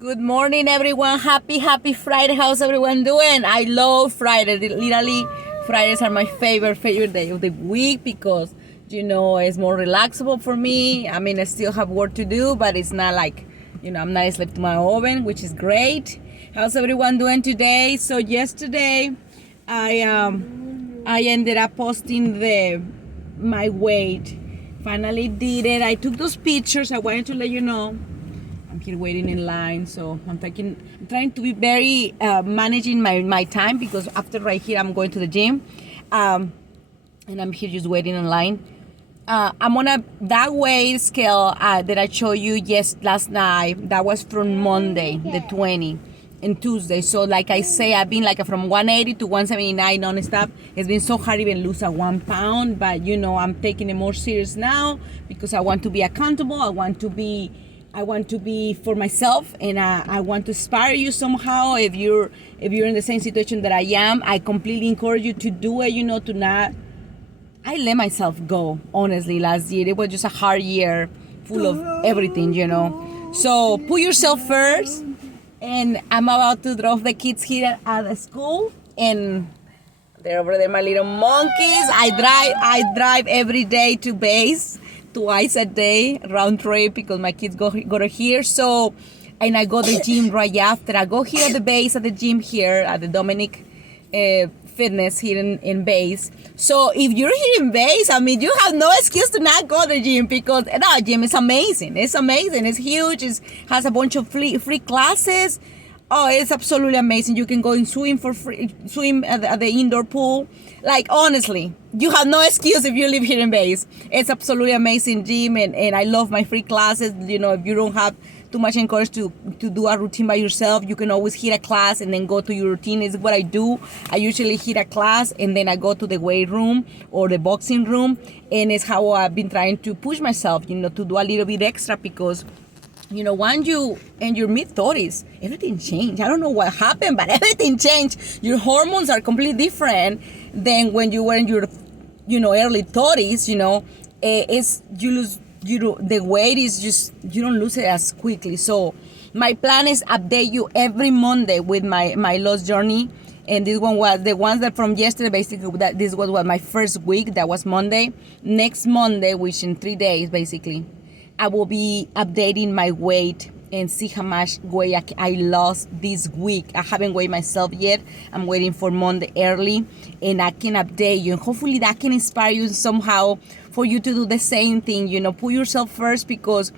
Good morning, everyone. Happy Friday. How's everyone doing? I love Friday. Literally, Fridays are my favorite day of the week because, it's more relaxable for me. I mean, I still have work to do, but it's not like, I'm not asleep to my oven, which is great. How's everyone doing today? So yesterday, I ended up posting my weight. Finally did it. I took those pictures. I wanted to let you know. I'm here waiting in line, so I'm trying to be very managing my time because after right here I'm going to the gym, and I'm here just waiting in line. I'm on that weight scale that I showed you last night. That was from Monday, the 20, and Tuesday. So like I say, I've been like from 180 to 179 non-stop. It's been so hard even lose a 1 pound, but I'm taking it more serious now because I want to be accountable. I want to be for myself, and I want to inspire you somehow. If you're in the same situation that I am, I completely encourage you to do it. To not. I let myself go. Honestly, last year it was just a hard year, full of everything. So put yourself first. And I'm about to drop the kids here at the school, and they're over there, my little monkeys. I drive every day to base. Twice a day, round trip, because my kids go to here. So, and I go to the gym right after. I go here at the base at the gym here at the Dominic Fitness here in base. So if you're here in base, I mean, you have no excuse to not go to the gym because the gym is amazing. It's amazing. It's huge. It has a bunch of free classes. Oh, it's absolutely amazing. You can go and swim for free, swim at the indoor pool. Like, honestly, you have no excuse if you live here in base. It's absolutely amazing gym, and I love my free classes. If you don't have too much encouraged to do a routine by yourself, you can always hit a class and then go to your routine. Is what I do. I usually hit a class and then I go to the weight room or the boxing room, and it's how I've been trying to push myself, to do a little bit extra because once you in your mid-30s, everything changed. I don't know what happened, but everything changed. Your hormones are completely different than when you were in your, early 30s. It's you lose, the weight is just, you don't lose it as quickly. So my plan is update you every Monday with my loss journey. And this one was the ones that from yesterday, basically, this was my first week. That was Monday. Next Monday, which in 3 days, basically, I will be updating my weight and see how much weight I lost this week. I haven't weighed myself yet. I'm waiting for Monday early, and I can update you. And hopefully that can inspire you somehow for you to do the same thing. Put yourself first, because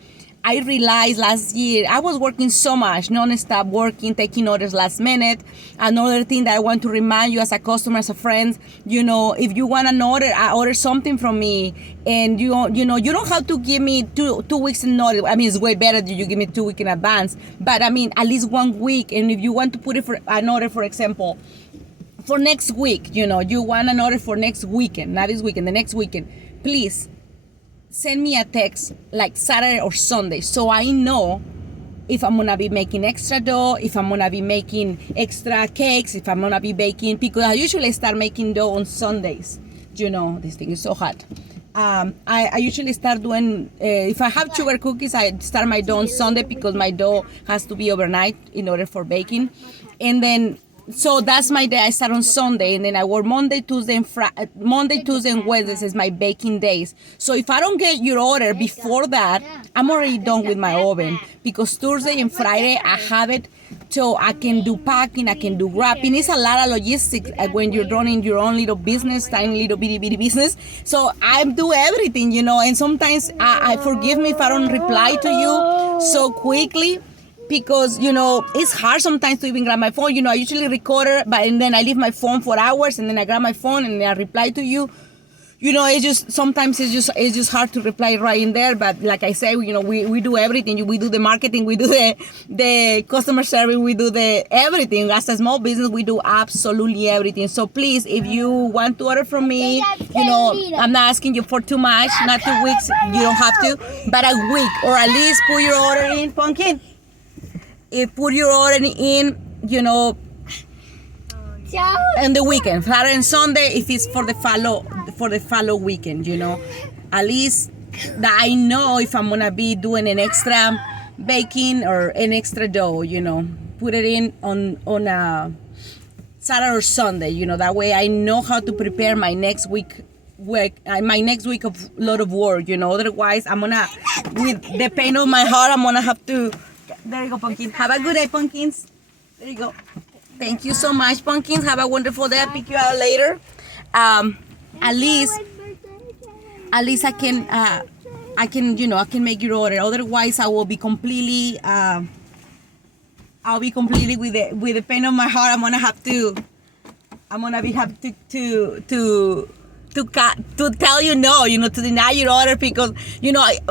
I realized last year I was working so much, non-stop working, taking orders last minute. Another thing that I want to remind you as a customer, as a friend, if you want an order something from me, and you don't have to give me two weeks in notice. I mean, it's way better that you give me 2 weeks in advance, but I mean, at least 1 week. And if you want to put it for an order, for example, for next week, you want an order for next weekend, not this weekend, the next weekend, please send me a text like Saturday or Sunday, so I know if I'm gonna be making extra dough, if I'm gonna be making extra cakes, if I'm gonna be baking, because I usually start making dough on Sundays. This thing is so hot. I usually start doing, if I have sugar cookies, I start my dough on Sunday because my dough has to be overnight in order for baking. And then, so that's my day. I start on Sunday, and then I work Monday, Tuesday, and Wednesdays is my baking days. So if I don't get your order before that, I'm already done with my oven, because Thursday and Friday I have it, so I can do packing, I can do wrapping. It's a lot of logistics when you're running your own little business, tiny little bitty business. So I do everything, and sometimes I forgive me if I don't reply to you so quickly, because it's hard sometimes to even grab my phone. I usually record it, and then I leave my phone for hours, and then I grab my phone and then I reply to you. It's just sometimes it's just hard to reply right in there. But like I say, we do everything. We do the marketing, we do the customer service, we do the everything. As a small business, we do absolutely everything. So please, if you want to order from me, I'm not asking you for too much, not 2 weeks. You don't have to, but a week, or at least put your order in, Pumpkin. Put your order in, and the weekend, Saturday and Sunday, if it's for the follow weekend, at least that I know if I'm gonna be doing an extra baking or an extra dough, put it in on a Saturday or Sunday, that way I know how to prepare my next week of lot of work, otherwise I'm gonna, with the pain of my heart, I'm gonna have to, there you go, pumpkin. Have a good day, pumpkins. There you go. Thank you so much, pumpkins. Have a wonderful day. I'll pick you out later. At least I can I can make your order. Otherwise I will be completely with the pain of my heart. I'm gonna have to tell you no, to deny your order, because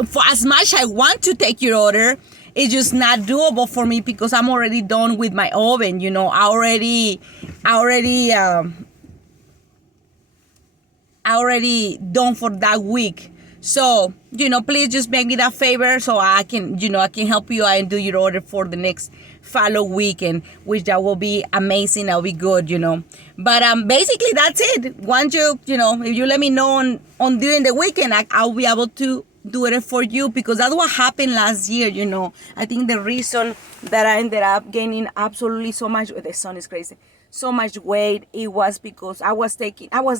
for as much I want to take your order, it's just not doable for me because I'm already done with my oven. I already done for that week. So, please just make me that favor so I can help you and do your order for the next follow weekend, which that will be amazing. That'll be good, But basically that's it. Once if you let me know on during the weekend, I'll be able to do it for you, because that's what happened last year, I think the reason that I ended up gaining absolutely so much, the sun is crazy, so much weight, it was because I was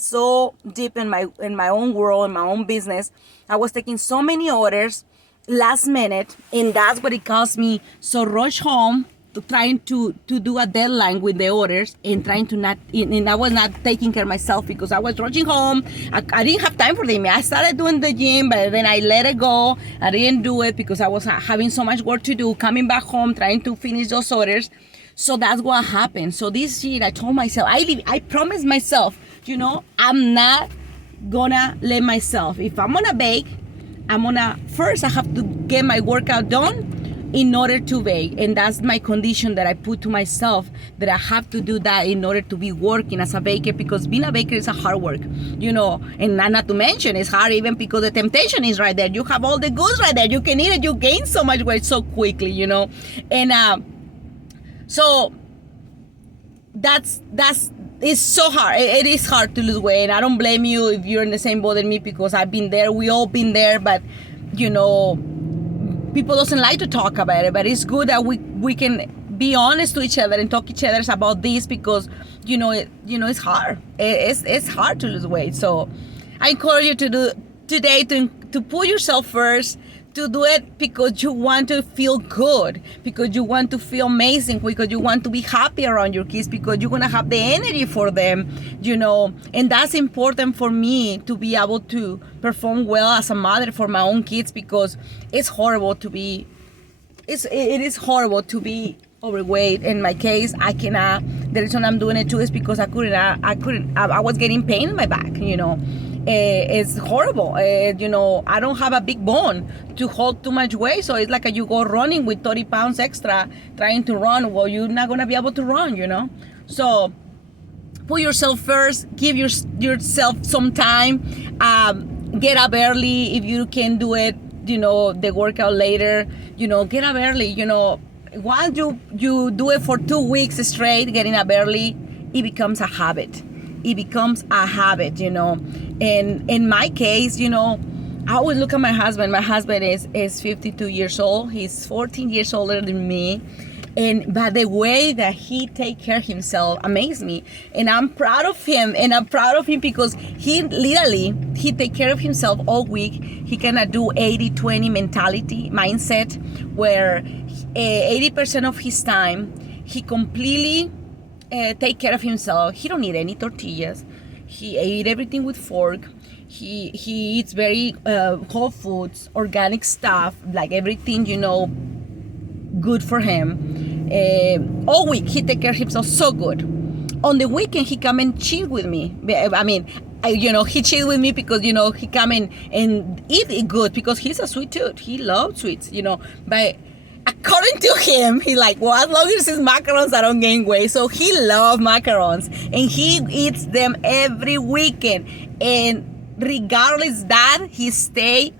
so deep in my own world, in my own business. I was taking so many orders last minute, and that's what it caused me so rush home to trying to do a deadline with the orders, and trying to not, and I was not taking care of myself because I was rushing home. I didn't have time for them. I started doing the gym, but then I let it go. I didn't do it because I was having so much work to do, coming back home, trying to finish those orders. So that's what happened. So this year I told myself, I promised myself, I'm not gonna let myself, if I'm gonna bake, first I have to get my workout done in order to bake. And that's my condition that I put to myself, that I have to do that in order to be working as a baker, because being a baker is a hard work, and not to mention it's hard even because the temptation is right there. You have all the goods right there. You can eat it. You gain so much weight so quickly, and so it's so hard. It is hard to lose weight, and I don't blame you if you're in the same boat as me, because I've been there. We all been there, but people doesn't like to talk about it. But it's good that we can be honest to each other and talk to each other about this, because it's hard. It's hard to lose weight. So I encourage you to do today to put yourself first, to do it because you want to feel good, because you want to feel amazing, because you want to be happy around your kids, because you're going to have the energy for them, and that's important for me, to be able to perform well as a mother for my own kids, because it is horrible to be overweight. In my case, I cannot. The reason I'm doing it too is because I was getting pain in my back, It's horrible. I don't have a big bone to hold too much weight, so it's like you go running with 30 pounds extra trying to run. Well, you're not gonna be able to run, So put yourself first. Give yourself some time. Get up early if you can do it. The workout later. Get up early. Once you do it for 2 weeks straight, getting up early, it becomes a habit. And in my case, I always look at my husband. My husband is 52 years old. He's 14 years older than me. But the way that he takes care of himself amazes me. And I'm proud of him. And I'm proud of him because he takes care of himself all week. He cannot do 80-20 mindset, where 80% of his time, he completely take care of himself. He don't need any tortillas. He ate everything with fork. He eats very whole foods, organic stuff, like everything, good for him. All week he take care of himself so good. On the weekend he come and chill with me. He chill with me because he come in and eat good, because he's a sweet tooth. He loves sweets. But according to him, he as long as his macarons, I don't gain weight. So he loves macarons, and he eats them every weekend. And regardless that, he stay,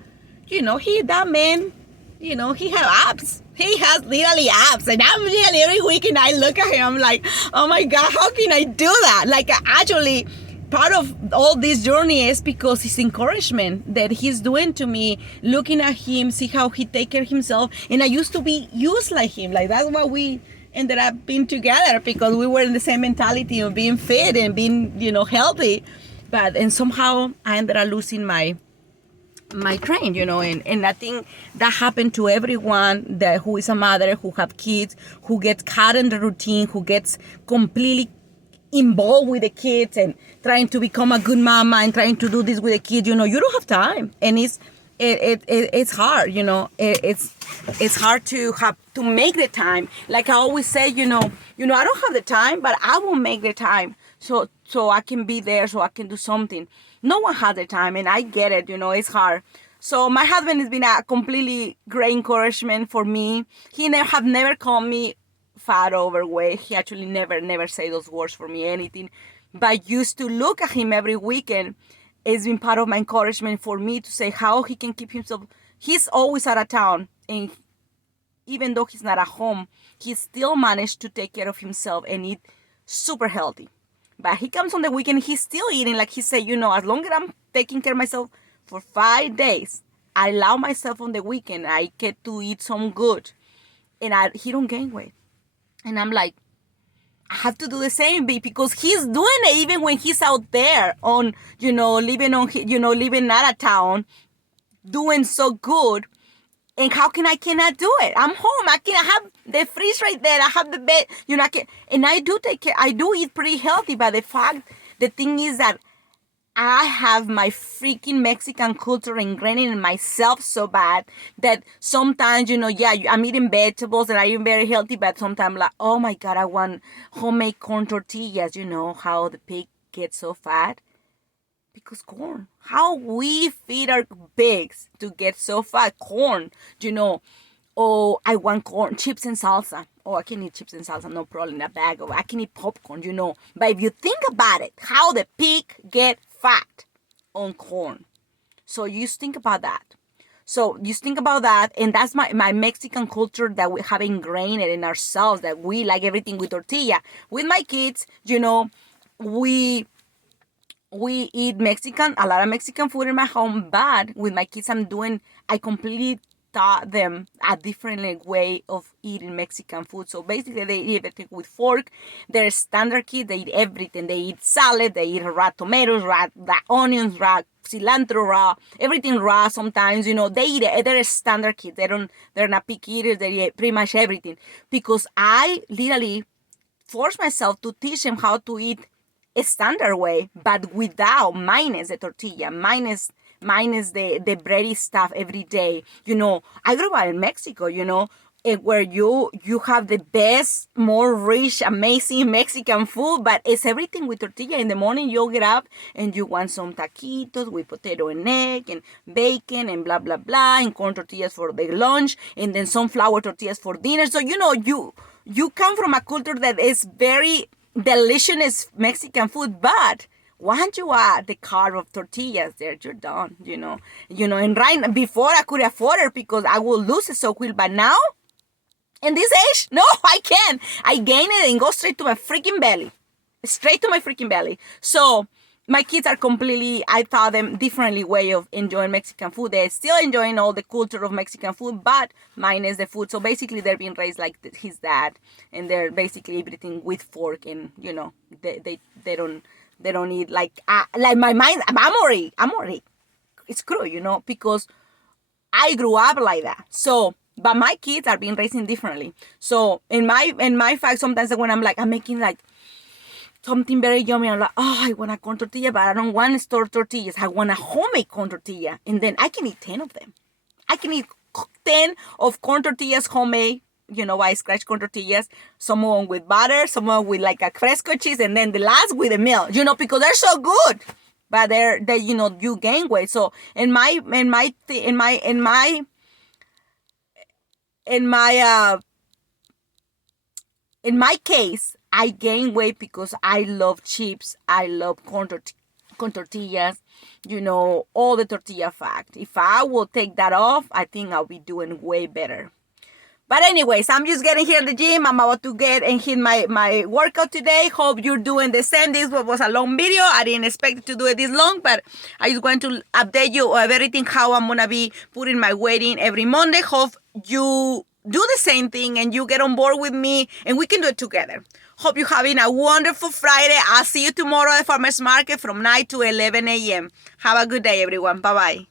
that man, he have abs. He has literally abs. And I'm literally every weekend I look at him, I'm like, oh my God, how can I do that? Actually, part of all this journey is because his encouragement that he's doing to me, looking at him, see how he take care of himself. And I used to be used like him. Like, that's why we ended up being together, because we were in the same mentality of being fit and being, healthy. And somehow I ended up losing my train, and I think that happened to everyone who is a mother, who have kids, who gets caught in the routine, who gets completely involved with the kids and trying to become a good mama and trying to do this with the kids. You don't have time, and it's hard. It's hard to have to make the time. Like I always say, I don't have the time, but I will make the time so I can be there, so I can do something. No one has the time, and I get it. It's hard. So my husband has been a completely great encouragement for me. He have never called me fat, overweight. He actually never say those words for me, anything. But I used to look at him every weekend. It's been part of my encouragement for me to say how he can keep himself. He's always out of town, and even though he's not at home, he still managed to take care of himself and eat super healthy. But he comes on the weekend, he's still eating. Like he said, as long as I'm taking care of myself for 5 days, I allow myself on the weekend, I get to eat some good. And he don't gain weight. And I'm like, I have to do the same, because he's doing it even when he's out there on, living out of town, doing so good. And how cannot do it? I'm home. I have the fridge right there. I have the bed. I can, and I do take care. I do eat pretty healthy. But the thing is that I have my freaking Mexican culture ingrained in myself so bad that sometimes, I'm eating vegetables and I'm very healthy, but sometimes like, oh my God, I want homemade corn tortillas. You know how the pig gets so fat? Because corn. How we feed our pigs to get so fat? Corn, Oh, I want corn, chips and salsa. Oh, I can eat chips and salsa, no problem, in a bag. I can eat popcorn, But if you think about it, how the pig get fat on corn. So you just think about that. And that's my Mexican culture that we have ingrained in ourselves, that we like everything with tortilla. With my kids, we eat a lot of Mexican food in my home, but with my kids, I completely taught them a different way of eating Mexican food. So basically, they eat everything with fork. They're standard kids. They eat everything. They eat salad. They eat raw tomatoes, raw onions, raw cilantro, raw, everything raw sometimes. They eat it. They're standard kids. They're not picky eaters. They eat pretty much everything. Because I literally force myself to teach them how to eat a standard way, but minus the tortilla, minus the bready stuff every day. I grew up in Mexico, where you have the best, more rich, amazing Mexican food, but it's everything with tortilla. In the morning, you'll get up and you want some taquitos with potato and egg and bacon and blah, blah, blah, and corn tortillas for the lunch, and then sunflower tortillas for dinner. So, you come from a culture that is very delicious Mexican food, but once you add the carb of tortillas there, you're done, and right before I could afford it because I will lose it so quick, but now in this age, no, I can't. I gain it and go straight to my freaking belly. So my kids are I taught them differently way of enjoying Mexican food. They're still enjoying all the culture of Mexican food, but minus the food. So basically, they're being raised like his dad, and they're basically everything with fork, and they don't eat like my mind. I'm already screwed, because I grew up like that. So, but my kids are being raised differently. So in my fact, sometimes when I'm making like something very yummy, I'm like, oh, I want a corn tortilla, but I don't want store tortillas. I want a homemade corn tortilla. And then I can eat 10 of them. I can eat 10 of corn tortillas homemade. I scratch corn tortillas. Some of them with butter, some of them with like a fresco cheese, and then the last with the milk, because they're so good. But you gain weight. So in my case, I gain weight because I love chips. I love corn tortillas, all the tortilla fact. If I will take that off, I think I'll be doing way better. But anyways, I'm just getting here at the gym. I'm about to get and hit my workout today. Hope you're doing the same. This was a long video. I didn't expect to do it this long, but I just want to update you of everything, how I'm going to be putting my weight in every Monday. Hope you do the same thing and you get on board with me and we can do it together. Hope you're having a wonderful Friday. I'll see you tomorrow at Farmers Market from 9 to 11 a.m. Have a good day, everyone. Bye-bye.